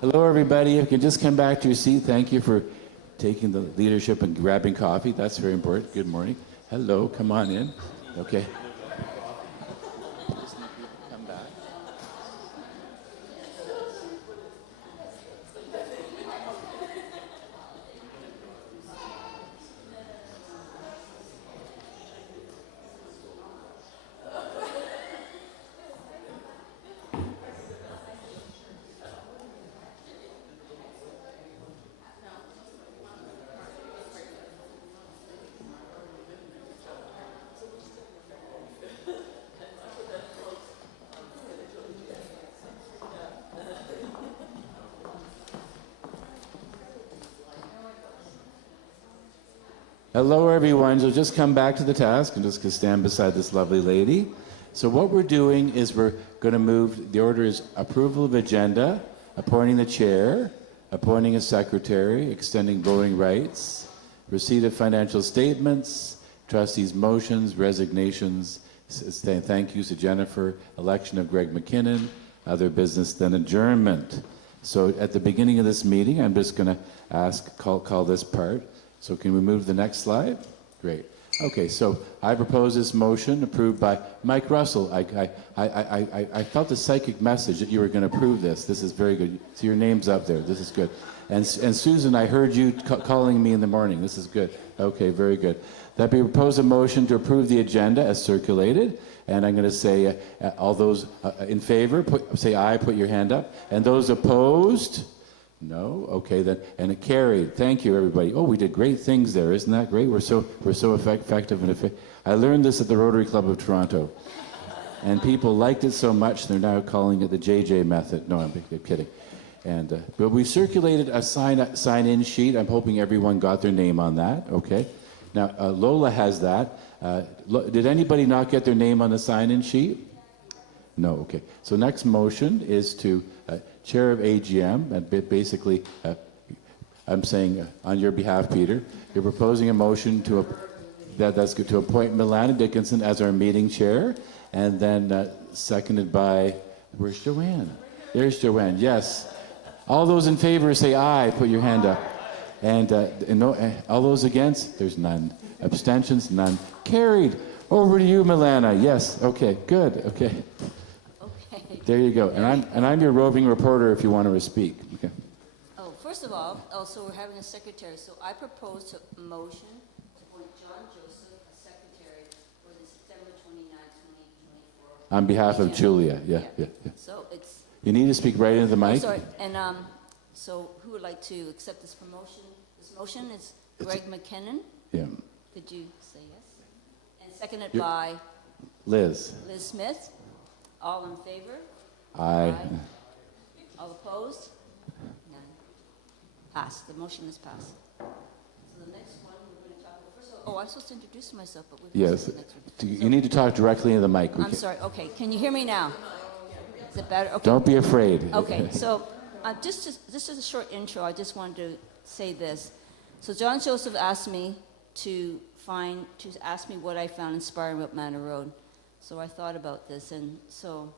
Hello, everybody. If you can just come back to your seat. Thank you for taking the leadership and grabbing coffee. That's very important. Good morning. Hello. Come on in. Okay. Come back. Hello, everyone. So just come back to the task and just stand beside this lovely lady. So what we're doing is we're going to move, the order is approval of agenda, appointing the chair, appointing a secretary, extending voting rights, receipt of financial statements, trustees' motions, resignations, thank yous to Jennifer, election of Greg McKinnon, other business, then adjournment. So at the beginning of this meeting, I'm just going to call this part. So can we move to the next slide? Great. Okay, so I propose this motion approved by Mike Russell. I felt a psychic message that you were going to approve this. This is very good. So your name's up there. This is good. And Susan, I heard you calling me in the morning. This is good. Okay, very good. That we propose a motion to approve the agenda as circulated. And I'm going to say all those in favor, say aye, put your hand up. And those opposed? No? Okay, then, and it carried. Thank you, everybody. Oh, we did great things there. Isn't that great? We're so effective and effective. I learned this at the Rotary Club of Toronto. And people liked it so much, they're now calling it the JJ method. No, I'm kidding. And but we circulated a sign-in sheet. I'm hoping everyone got their name on that. Okay. Now, Lola has that. Did anybody not get their name on the sign-in sheet? No, okay. So next motion is to Chair of AGM, and basically, I'm saying on your behalf, Peter, you're proposing a motion to that's good, to appoint Milana Dickinson as our meeting chair, and then seconded by, where's Joanne? There's Joanne, yes. All those in favor say aye, put your hand up. And no, all those against? There's none. Abstentions? None. Carried. Over to you, Milana. Yes, okay, good, okay. There you go. And I'm your roving reporter if you want to speak. Okay. Oh, first of all, also we're having a secretary, so I propose a motion to appoint John Joseph as secretary for the September 29, 2024. On behalf of Julia, yeah. So it's... You need to speak right into the mic. Oh, sorry, and so who would like to accept this promotion? This motion is Greg McKinnon. Yeah. Could you say yes? And seconded by... Liz. Liz Smith. All in favor? Aye. All opposed? None. Passed. The motion is passed. So the next one we're going to talk about first. I'm supposed to introduce myself, but we've yes. The next one. You need to talk directly into the mic. I'm sorry. Okay. Can you hear me now? Is it better? Okay. Don't be afraid. Okay. So this is a short intro. I just wanted to say this. So John Joseph asked me to ask me what I found inspiring about Manor Road. So I thought about this, and so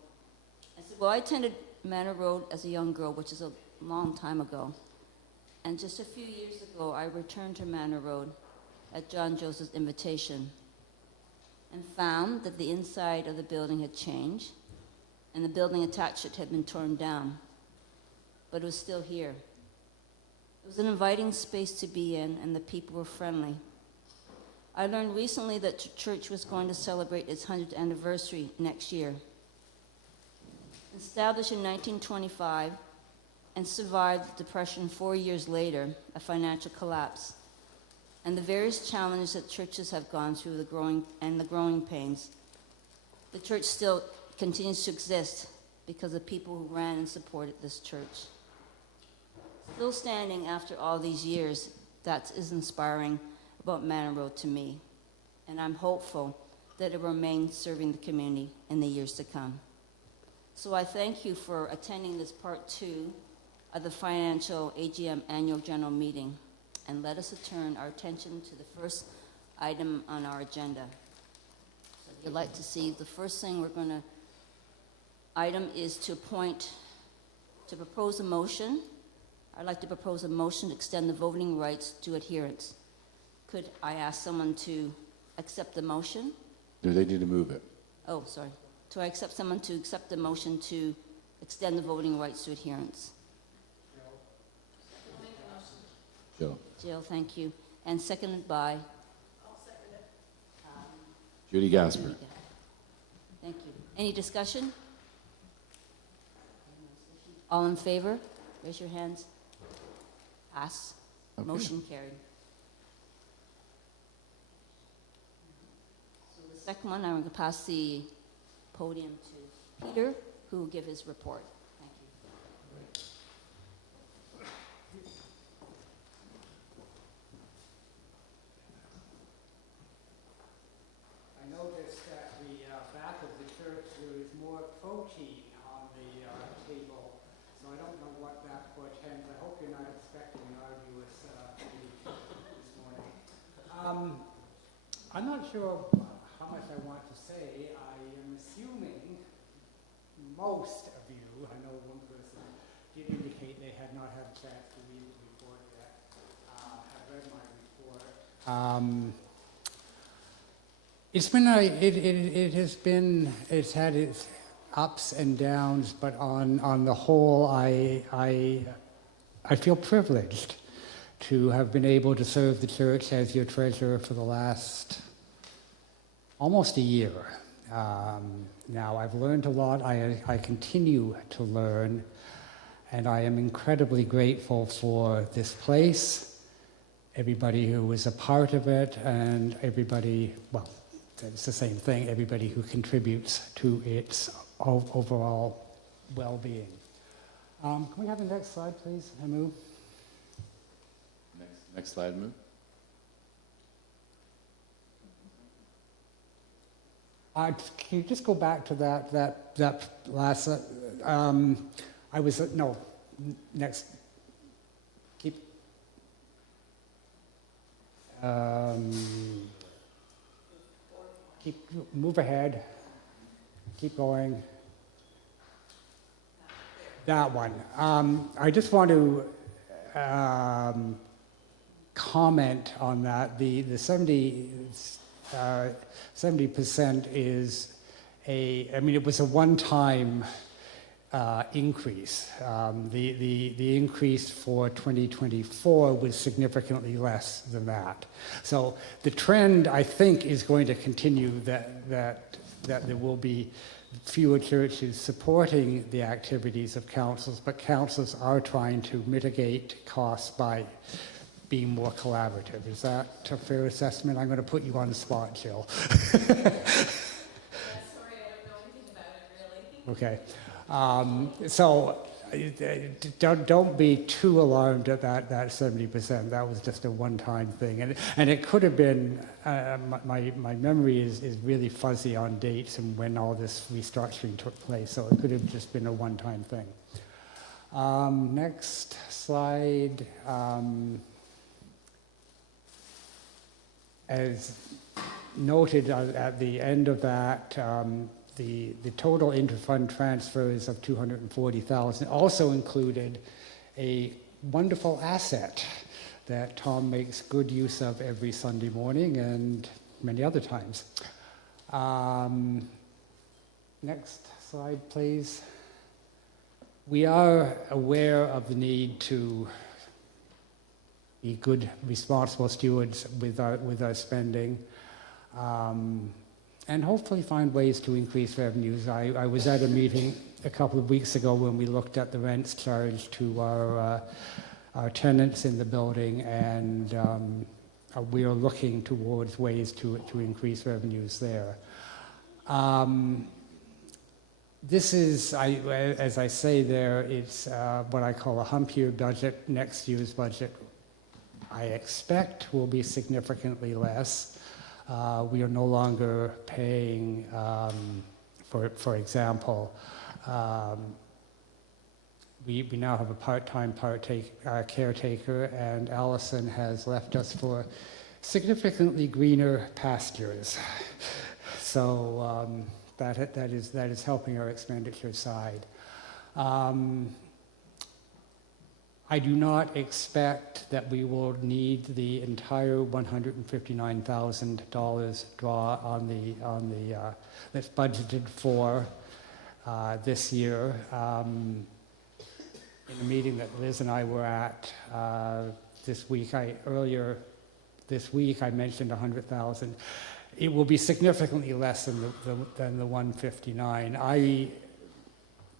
I said, well, I attended Manor Road as a young girl, which is a long time ago. And just a few years ago, I returned to Manor Road at John Joseph's invitation and found that the inside of the building had changed, and the building attached to it had been torn down, but it was still here. It was an inviting space to be in, and the people were friendly. I learned recently that the church was going to celebrate its 100th anniversary next year. Established in 1925 and survived the Depression 4 years later, a financial collapse, and the various challenges that churches have gone through, the growing pains, the church still continues to exist because of people who ran and supported this church. Still standing after all these years, that is inspiring about Manor Road to me, and I'm hopeful that it will remain serving the community in the years to come. So I thank you for attending this part 2 of the Financial AGM Annual General Meeting, and let us turn our attention to the first item on our agenda. So if you'd like to see, the first thing item is to appoint to propose a motion. I'd like to propose a motion to extend the voting rights to adherents. Could I ask someone to accept the motion? Do they need to move it? Oh, sorry. Do I accept someone to accept the motion to extend the voting rights to adherents? Jill. Jill, thank you. And seconded by? Judy Gasper. Thank you. Any discussion? All in favor? Raise your hands. Pass. Okay. Motion carried. So the second one, I'm going to pass the podium to Peter, who will give his report. Thank you. I noticed at the back of the church there is more protein on the table, so I don't know what that portends. I hope you're not expecting an arduous meeting this morning. I'm not sure how much I want to say. I am assuming most of you, I know one person did indicate they had not had a chance to read the report yet, have read my report. It's had its ups and downs, but on the whole, I feel privileged to have been able to serve the church as your treasurer for the last almost a year. Now, I've learned a lot. I continue to learn, and I am incredibly grateful for this place, everybody who was a part of it, and everybody, well, it's the same thing, everybody who contributes to its overall well-being. Can we have the next slide, please, Hamu? Next slide, move. Can you just go back to that last, next, move ahead, keep going. That one. I just want to comment on that. The 70% is it was a one-time increase. The increase for 2024 was significantly less than that. So the trend, I think, is going to continue that there will be fewer churches supporting the activities of councils, but councils are trying to mitigate costs by being more collaborative. Is that a fair assessment? I'm going to put you on the spot, Jill. Sorry, I don't know anything about it, really. Okay. So don't be too alarmed at that 70%. That was just a one-time thing. And it could have been, my memory is really fuzzy on dates and when all this restructuring took place, so it could have just been a one-time thing. Next slide. As noted at the end of that, the total interfund transfers of $240,000 also included a wonderful asset that Tom makes good use of every Sunday morning and many other times. Next slide, please. We are aware of the need to be good, responsible stewards with our spending, and hopefully find ways to increase revenues. I was at a meeting a couple of weeks ago when we looked at the rents charged to our tenants in the building, and we are looking towards ways to increase revenues there. This is, as I say there, it's what I call a hump year budget. Next year's budget, I expect, will be significantly less. We are no longer paying, for example, we now have a part-time caretaker, and Allison has left us for significantly greener pastures. So that is helping our expenditure side. I do not expect that we will need the entire $159,000 draw on the that's budgeted for this year. In a meeting that Liz and I were at this week, earlier this week, I mentioned 100,000. It will be significantly less than the 159.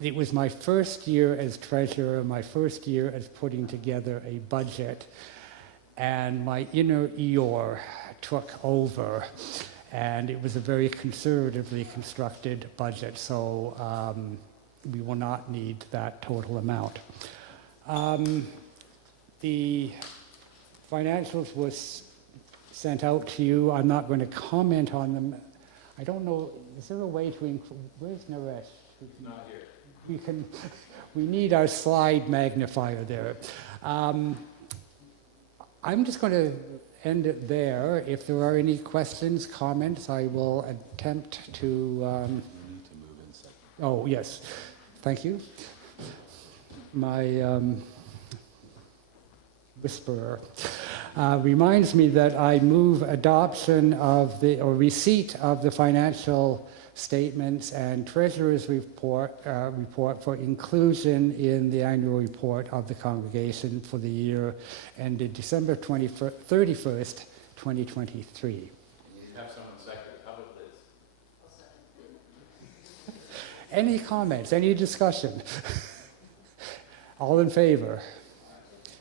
It was my first year as treasurer, my first year as putting together a budget, and my inner Eeyore took over, and it was a very conservatively constructed budget, so we will not need that total amount. The financials was sent out to you. I'm not going to comment on them. I don't know, is there a way to include, where's Naresh? It's not here. We need our slide magnifier there. I'm just going to end it there. If there are any questions, comments, I will attempt to. Oh, yes. Thank you. My whisperer reminds me that I move adoption of or receipt of the financial statements and treasurer's report for inclusion in the annual report of the congregation for the year ended December 31st, 2023. You have someone second. How about Liz? Any comments? Any discussion? All in favor?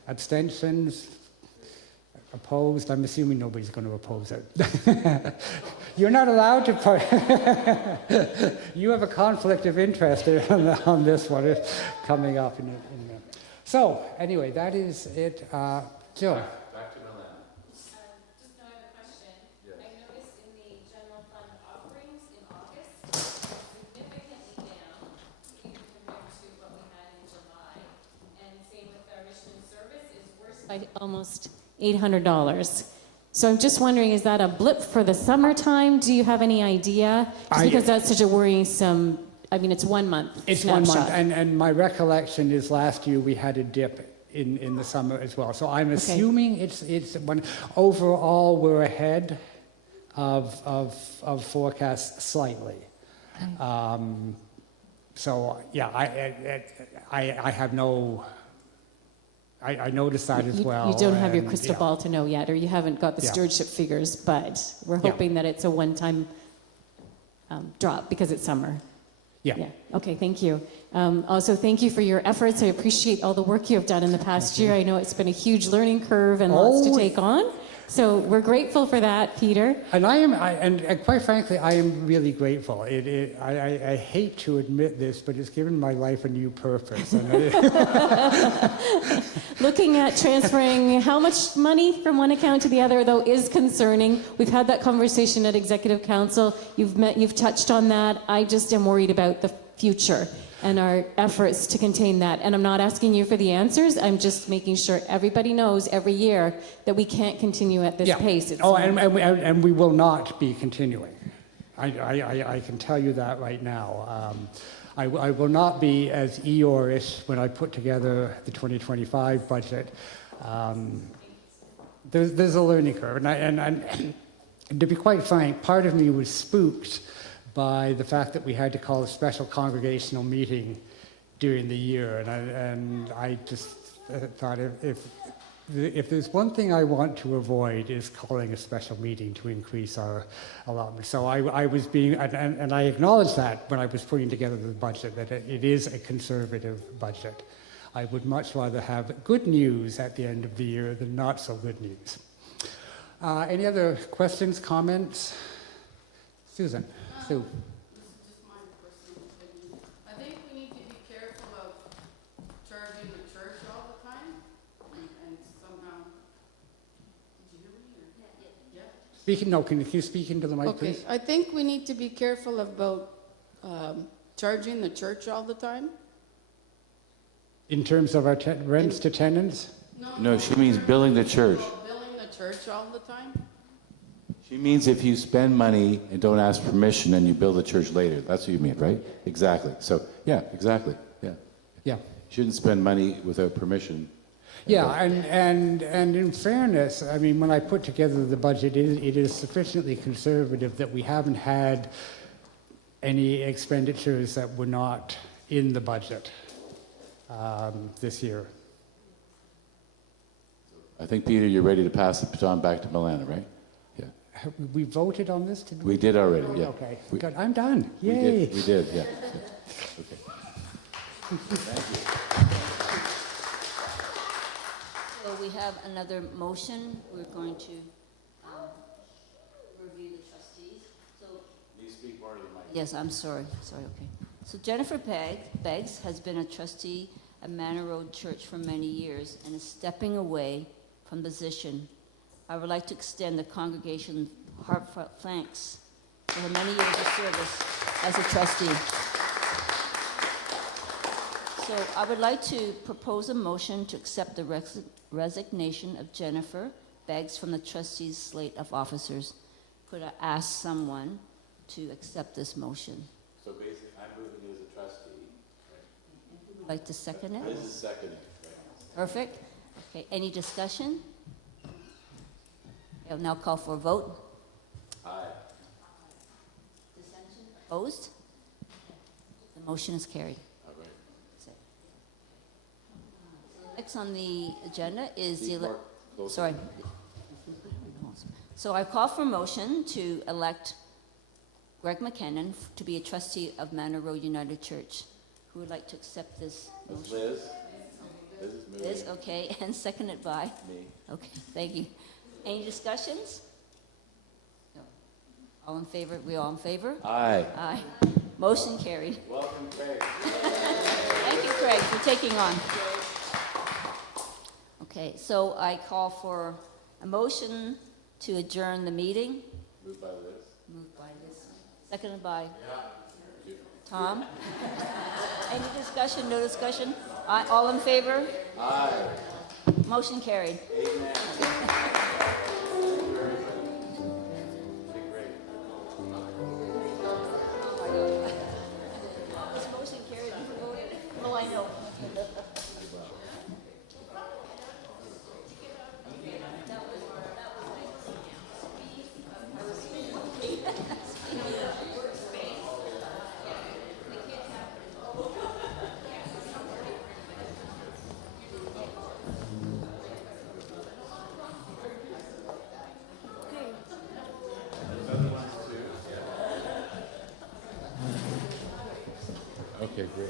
Abstentions? Opposed? I'm assuming nobody's going to oppose it. You're not allowed to. You have a conflict of interest on this one coming up. So, anyway, that is it. Jill. Back to Milan. Just now I have a question. Yes. I noticed in the general fund offerings in August, significantly down, even compared to what we had in July. And same with our mission service is worse by almost $800. So I'm just wondering, is that a blip for the summertime? Do you have any idea? Just because that's such a worrisome, I mean, it's 1 month It's snapshot. 1 month, and my recollection is last year we had a dip in the summer as well. So I'm assuming it's when overall we're ahead of forecast slightly. So yeah, I have no. I noticed that as well. You don't have your and, crystal yeah. ball to know yet, or you haven't got the Yeah. stewardship figures, but we're Yeah. hoping that it's a one-time drop because it's summer. Yeah. Yeah. Okay, thank you. Also, thank you for your efforts. I appreciate all the work you have done in the past year. I know it's been a huge learning curve and lots to take on. So we're grateful for that, Peter. And and quite frankly, I am really grateful. I hate to admit this, but it's given my life a new purpose. Looking at transferring how much money from one account to the other, though, is concerning. We've had that conversation at Executive Council. You've touched on that. I just am worried about the future and our efforts to contain that. And I'm not asking you for the answers. I'm just making sure everybody knows every year that we can't continue at this pace. It's and we will not be continuing. I can tell you that right now. I will not be as Eeyore-ish when I put together the 2025 budget. There's a learning curve. And to be quite frank, part of me was spooked by the fact that we had to call a special congregational meeting during the year. And I just thought if there's one thing I want to avoid is calling a special meeting to increase our allotment. So I was being, and I acknowledged that when I was putting together the budget, that it is a conservative budget. I would much rather have good news at the end of the year than not so good news. Any other questions, comments? Susan. Sue. This is just my personal opinion. I think we need to be careful of charging the church all the time, and somehow, did you hear me? Or? Yeah. Can you speak into the mic, Okay, please? I think we need to be careful about charging the church all the time. In terms of our rents to tenants? No, she means billing the church. Billing the church all the time. She means if you spend money and don't ask permission and you bill the church later. That's what you mean, right? Exactly. So, yeah, exactly. Yeah. Yeah. You shouldn't spend money without permission. Yeah, and in fairness, I mean, when I put together the budget, it is sufficiently conservative that we haven't had any expenditures that were not in the budget this year. I think, Peter, you're ready to pass the baton back to Milana, right? Yeah. We voted on this? Did We did already, yeah. Okay, We, good. I'm done. we Yay. did, we did, yeah. Okay. Thank you. So we have another motion. We're going to review the trustees. So Please speak more to the mic. yes, I'm sorry. Sorry, okay. So Jennifer Beggs has been a trustee at Manor Road Church for many years and is stepping away from the position. I would like to extend the congregation's heartfelt thanks for her many years of service as a trustee. So I would like to propose a motion to accept the resignation of Jennifer Beggs from the trustees' slate of officers. Could I ask someone to accept this motion? So basically, I'm moving as a trustee. Who would like to second it? This is seconding, right? Perfect. Okay, any discussion? I'll now call for a vote. Aye. Dissension? Opposed? The motion is carried. All right. Next on the agenda is the... Speak more closely. Sorry. So I call for a motion to elect Greg McKinnon to be a trustee of Manor Road United Church. Who would like to accept this That's motion? Liz. Liz is moving. Liz, okay, and seconded by? Me. Okay, thank you. Any discussions? No. All in favor? We all in favor? Aye. Aye. Motion carried. Welcome, Craig. Thank you, Craig, for taking on. Okay, so I call for a motion to adjourn the meeting. Moved by Liz. Moved by Liz. Seconded by? Tom? Any discussion? No discussion? Aye. All in favor? Aye. Motion carried. Amen. This motion carried. You voted? Oh, I know. Okay, great.